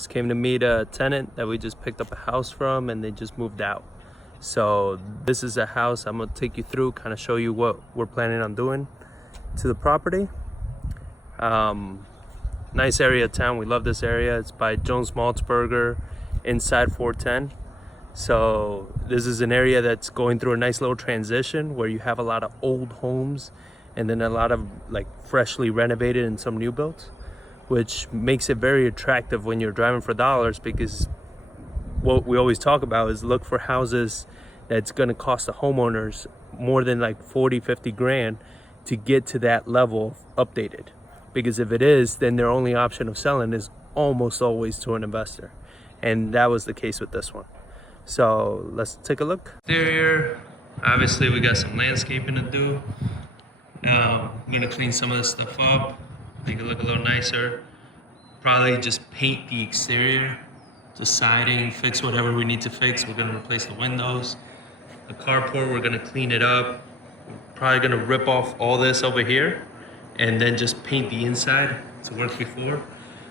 Just came to meet a tenant that we just picked up a house from, and they just moved out. So this is a house I'm gonna take you through, kind of show you what we're planning on doing to the property. Nice area of town. We love this area. It's by Jones Maltzberger, inside 410. So this is an area that's going through a nice little transition where you have a lot of old homes and then a lot of like freshly renovated and some new builds, which makes it very attractive when you're driving for dollars, because what we always talk about is look for houses that's going to cost the homeowners more than like 40-50 grand to get to that level updated. Because if it is, then their only option of selling is almost always to an investor. And that was the case with this one. So let's take a look. Exterior, obviously we got some landscaping to do. I'm gonna clean some of this stuff up, make it look a little nicer. Probably just paint the exterior, the siding, fix whatever we need to fix. We're gonna replace the windows. The carport, we're gonna clean it up. We're probably gonna rip off all this over here and then just paint the inside. It's worked before.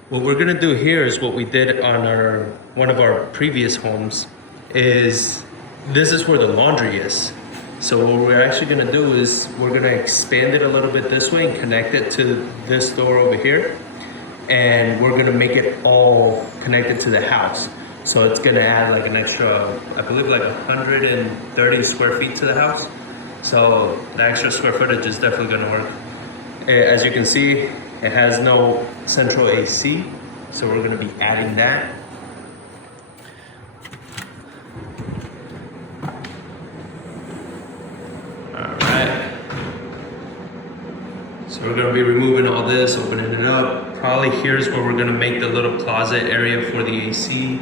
What we're gonna do here is what we did on one of our previous homes. This is where the laundry is. So what we're actually gonna do is we're gonna expand it a little bit this way and connect it to this door over here. And we're gonna make it all connected to the house. So it's gonna add like an extra, I believe like 130 square feet to the house. So the extra square footage is definitely gonna work. As you can see, it has no central AC, so we're going to be adding that. Alright. So we're going to be removing all this, opening it up. Probably here's where we're going to make the little closet area for the AC.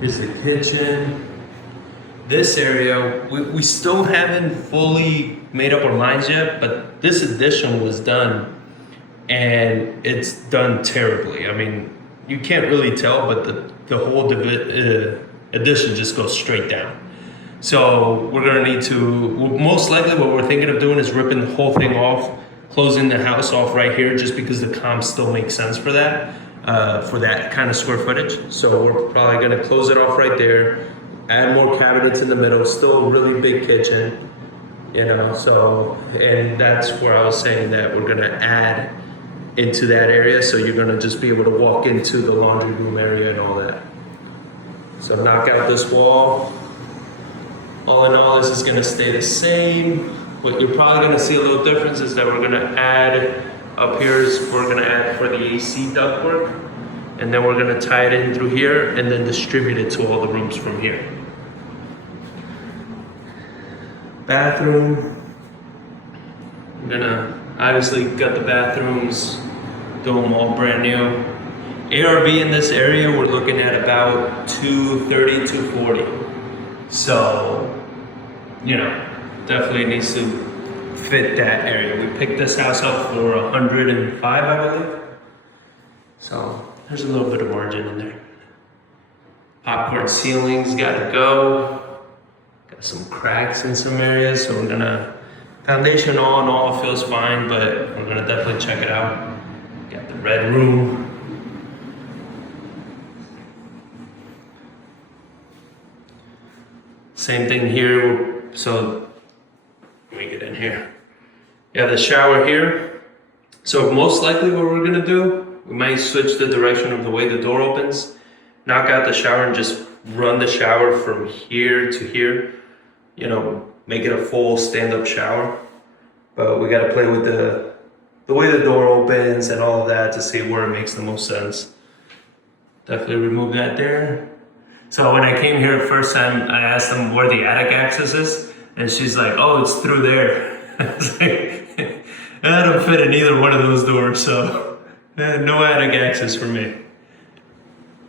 Here's the kitchen. This area, we still haven't fully made up our minds yet, but this addition was done and it's done terribly. I mean, you can't really tell, but the whole addition just goes straight down. So we're gonna need to, most likely what we're thinking of doing is ripping the whole thing off, closing the house off right here, just because the comps still make sense for that kind of square footage. So we're probably gonna close it off right there, add more cabinets in the middle, still a really big kitchen, you know, so, and that's where I was saying that we're gonna add into that area, so you're gonna just be able to walk into the laundry room area and all that. So knock out this wall. All in all, this is gonna stay the same. What you're probably gonna see a little difference is that we're gonna add, up here is we're gonna add for the AC ductwork, and then we're gonna tie it in through here and then distribute it to all the rooms from here. Bathroom. We're gonna obviously gut the bathrooms, do them all brand new. ARV in this area, we're looking at about 230, 240. So, you know, definitely needs to fit that area. We picked this house up for 105, I believe. So there's a little bit of margin in there. Popcorn ceilings gotta go. Got some cracks in some areas, so we're gonna, foundation all in all feels fine, but we're gonna definitely check it out. Got the red room. Same thing here, so let me get in here. You have the shower here. So most likely what we're gonna do, we might switch the direction of the way the door opens, knock out the shower and just run the shower from here to here. You know, make it a full stand-up shower. But we gotta play with the way the door opens and all of that to see where it makes the most sense. Definitely remove that there. So when I came here the first time, I asked them where the attic access is, and she's like, oh, it's through there. I was like, I don't fit in either one of those doors, so no attic access for me.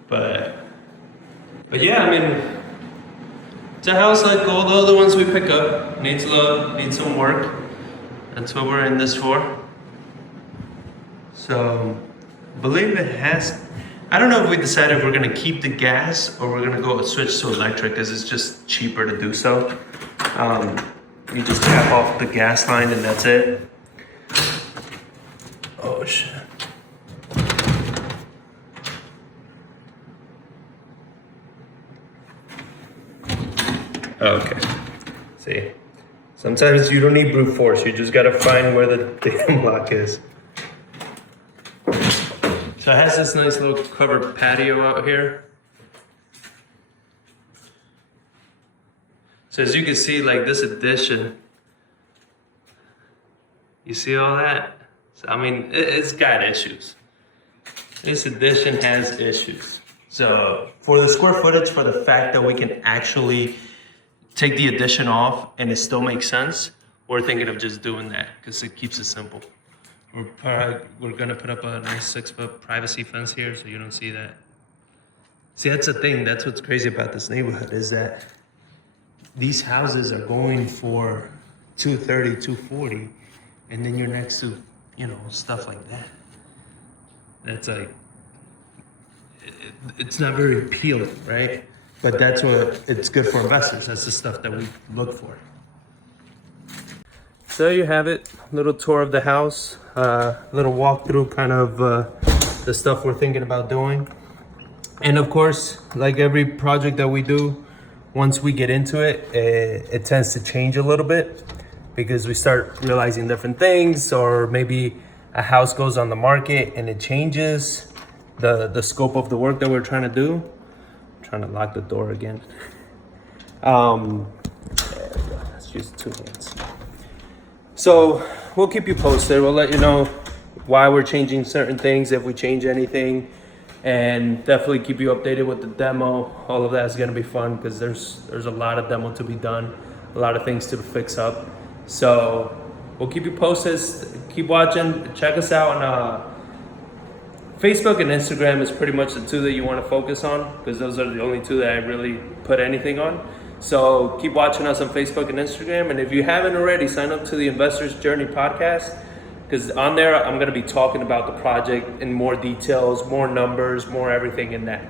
But yeah, I mean, it's a house like all the other ones we pick up. Needs love, needs some work. That's what we're in this for. So, I believe it has, I don't know if we decided if we're gonna keep the gas or we're gonna go switch to electric, because it's just cheaper to do so. You just tap off the gas line and that's it. Oh shit. Okay. See, sometimes you don't need brute force. You just gotta find where the damn lock is. So it has this nice little covered patio out here. So as you can see, like this addition, you see all that? So, I mean, it's got issues. This addition has issues. So for the square footage, for the fact that we can actually take the addition off and it still makes sense, we're thinking of just doing that because it keeps it simple. We're gonna put up a nice 6-foot privacy fence here so you don't see that. See, that's the thing. That's what's crazy about this neighborhood is that these houses are going for 230, 240, and then you're next to, you know, stuff like that. That's like, it's not very appealing, right? But that's what it's good for investors. That's the stuff that we look for. So there you have it, little tour of the house, little walkthrough kind of the stuff we're thinking about doing. And of course, like every project that we do, once we get into it, it tends to change a little bit because we start realizing different things, or maybe a house goes on the market and it changes the scope of the work that we're trying to do. I'm trying to lock the door again. There we go. Let's use 2 hands. So we'll keep you posted. We'll let you know why we're changing certain things, if we change anything, and definitely keep you updated with the demo. All of that is gonna be fun because there's a lot of demo to be done, a lot of things to fix up. So we'll keep you posted. Keep watching. Check us out on Facebook and Instagram is pretty much the 2 that you want to focus on because those are the only 2 that I really put anything on. So keep watching us on Facebook and Instagram. And if you haven't already, sign up to the Investor's Journey podcast because on there, I'm going to be talking about the project in more details, more numbers, more everything in that.